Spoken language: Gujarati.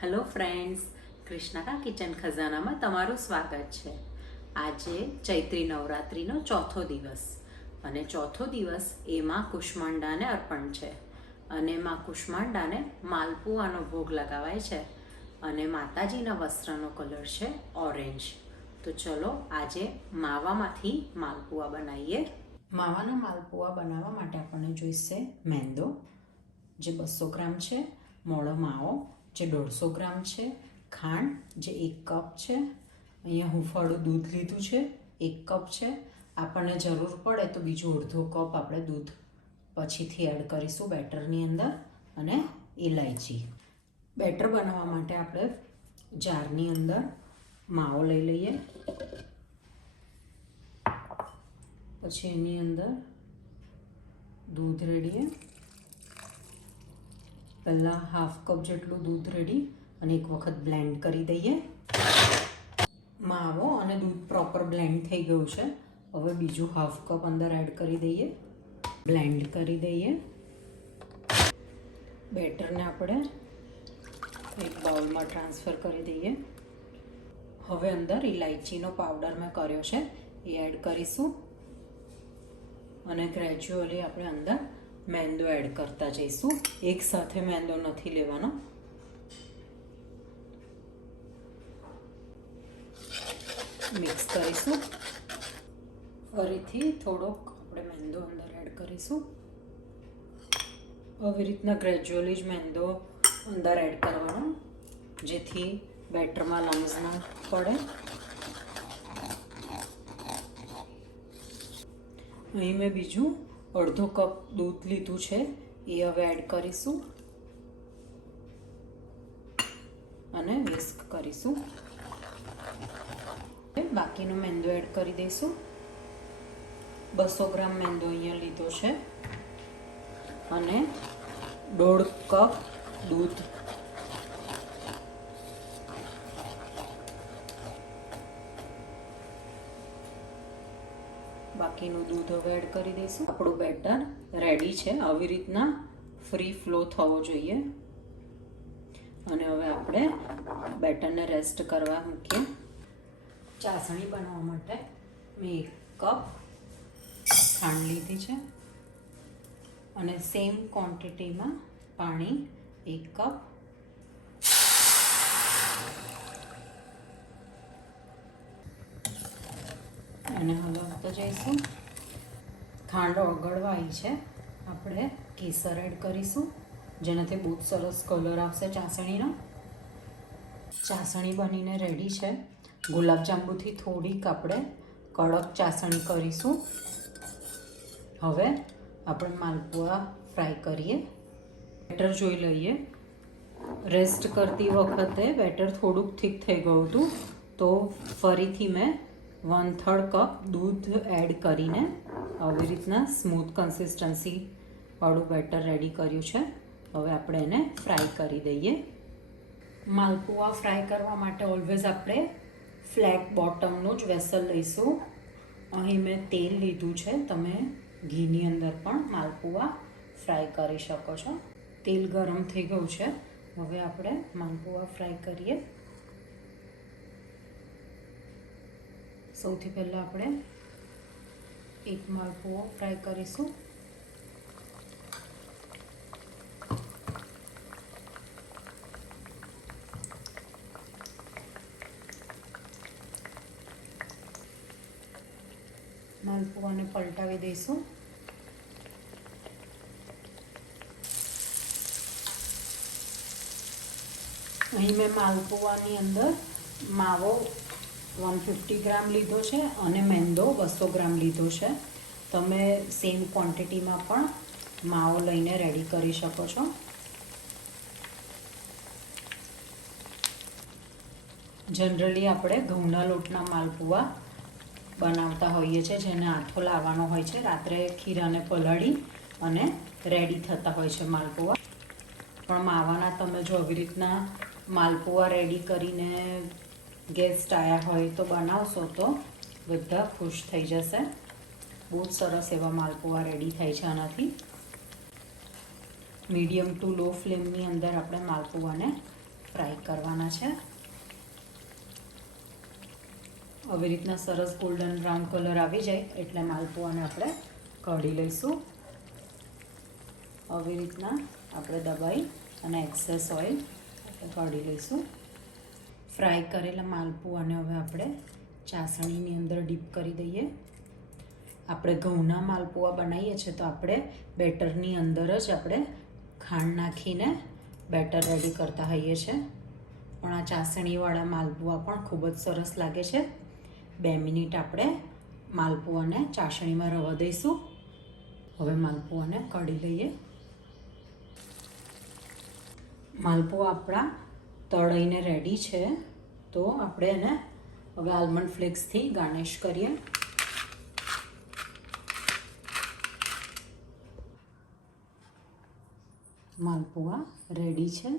હેલો ફ્રેન્ડ્સ, કૃષ્ણા કિચન ખજાનામાં તમારું સ્વાગત છે. આજે ચૈત્રી નવરાત્રિનો ચોથો દિવસ અને ચોથો દિવસ એમાં કુષ્માંડાને અર્પણ છે અને માં કુષ્માંડાને માલપુઆનો ભોગ લગાવાય છે અને માતાજીના વસ્ત્રનો કલર છે ઓરેન્જ. તો ચલો આજે માવામાંથી માલપુઆ બનાવીએ. માવાના માલપુઆ બનાવવા માટે આપણને જોઈશે મેંદો જે 200 ગ્રામ છે, મોળો માવો જે 150 ગ્રામ છે, ખાંડ જે 1 કપ છે, અહીંયા હુંફાળું દૂધ લીધું છે 1 કપ છે. આપણને જરૂર પડે તો બીજું અડધો કપ આપણે દૂધ પછીથી એડ કરીશું બેટરની અંદર. અને ઇલાયચી. બેટર બનાવવા માટે આપણે જારની અંદર માવો લઈ લઈએ, પછી એની અંદર દૂધ રેડીએ. પહેલાં હાફ કપ જેટલું દૂધ રેડી અને એક વખત બ્લેન્ડ કરી દઈએ. માવો અને દૂધ પ્રોપર બ્લેન્ડ થઈ ગયું છે. હવે બીજું હાફ કપ અંદર એડ કરી દઈએ, બ્લેન્ડ કરી દઈએ. બેટરને આપણે એક બાઉલમાં ટ્રાન્સફર કરી દઈએ. હવે અંદર ઇલાયચીનો પાવડર મેં કર્યો છે એ એડ કરીશું અને ગ્રેજ્યુઅલી આપણે અંદર મેંદો એડ કરતા જઈશું. એક સાથે મેંદો નથી લેવાનો. મિક્સ કરીશું. ફરીથી થોડોક આપણે મેંદો અંદર એડ કરીશું. આવી રીતના ગ્રેજ્યુઅલી જ મેંદો અંદર એડ કરવાનો જેથી બેટરમાં લમ્સ ના પડે. અહીં મેં બીજું અડધો કપ દૂધ લીધું છે એ હવે એડ કરીશું અને વિસ્ક કરીશું. બાકીનો મેંદો એડ કરી દઈશું. 200 ગ્રામ મેંદો અહીંયા લીધો છે અને 1.5 કપ દૂધ. બાકીનું દૂધ હવે એડ કરી દઈશું. આપણું બેટર રેડી છે. આવી રીતના ફ્રી ફ્લો થવો જોઈએ. અને હવે આપણે બેટરને રેસ્ટ કરવા મૂકીએ. ચાસણી બનાવવા માટે મેં 1 કપ ખાંડ લીધી છે અને સેમ ક્વોન્ટિટીમાં પાણી 1 કપ. અને હલાવતા જઈશું. ખાંડ ઓગળવા આવી છે. આપણે કેસર એડ કરીશું જેનાથી બહુ સરસ કલર આવશે ચાસણીનો. ચાસણી બનીને રેડી છે. ગુલાબજાંબુથી થોડીક આપણે કડક ચાસણી કરીશું. હવે આપણે માલપુઆ ફ્રાય કરીએ. બેટર જોઈ લઈએ. રેસ્ટ કરતી વખતે બેટર થોડુંક થીક થઈ ગયું હતું તો ફરીથી મેં 1/3 કપ દૂધ એડ કરીને આવી રીતના સ્મૂથ કન્સિસ્ટન્સી વાળું બેટર રેડી કર્યું છે. હવે આપણે એને ફ્રાય કરી દઈએ. માલપુઆ ફ્રાય કરવા માટે ઓલવેઝ આપણે ફ્લેટ બોટમનું જ વેસલ લઈશું. અહીં મેં તેલ લીધું છે. તમે ઘીની અંદર પણ માલપુઆ ફ્રાય કરી શકો છો. તેલ ગરમ થઈ ગયું છે. હવે આપણે માલપુઆ ફ્રાય કરીએ. સૌથી પહેલાં આપણે એક માલપુઓ ફ્રાય કરીશું. માલપુઆને પલટાવી દઈશું. અહીં મેં માલપુઆની અંદર માવો 150 ગ્રામ લીધો છે અને મેંદો 200 ગ્રામ લીધો છે. તમે સેમ ક્વોન્ટિટીમાં પણ માવો લઈને રેડી કરી શકો છો. જનરલી આપણે ઘઉંના લોટના માલપુઆ બનાવતા હોઈએ છીએ જેને આથો લાવવાનો હોય છે. રાત્રે ખીરાને પલાળી અને રેડી થતા હોય છે માલપુઆ. પણ માવાના તમે જો આવી રીતના માલપુઆ રેડી કરીને ગેસ્ટ આવ્યા હોય તો બનાવશો તો બધા ખુશ થઈ જશે. બહુ જ સરસ એવા માલપુઆ રેડી થાય છે આનાથી. મીડિયમ ટુ લો ફ્લેમની અંદર આપણે માલપુઆને ફ્રાય કરવાના છે. આવી રીતના સરસ ગોલ્ડન બ્રાઉન કલર આવી જાય એટલે માલપુઆને આપણે કાઢી લઈશું. આવી રીતના આપણે દબાઈ અને એક્સેસ ઓઇલ કાઢી લઈશું. ફ્રાય કરેલા માલપુઆને હવે આપણે ચાસણીની અંદર ડીપ કરી દઈએ. આપણે ઘઉંના માલપુઆ બનાવીએ છીએ તો આપણે બેટરની અંદર જ આપણે ખાંડ નાખીને બેટર રેડી કરતા હોઈએ છીએ, પણ આ ચાસણીવાળા માલપુઆ પણ ખૂબ જ સરસ લાગે છે. 2 મિનિટ આપણે માલપુઆને ચાસણીમાં રવા દઈશું. હવે માલપુઆને કાઢી લઈએ. માલપુઆ આપણા તળાઈને રેડી છે, તો આપણે એને હવે આલમંડ ફ્લેક્સથી ગાર્નિશ કરીએ. માલપુઆ રેડી છે.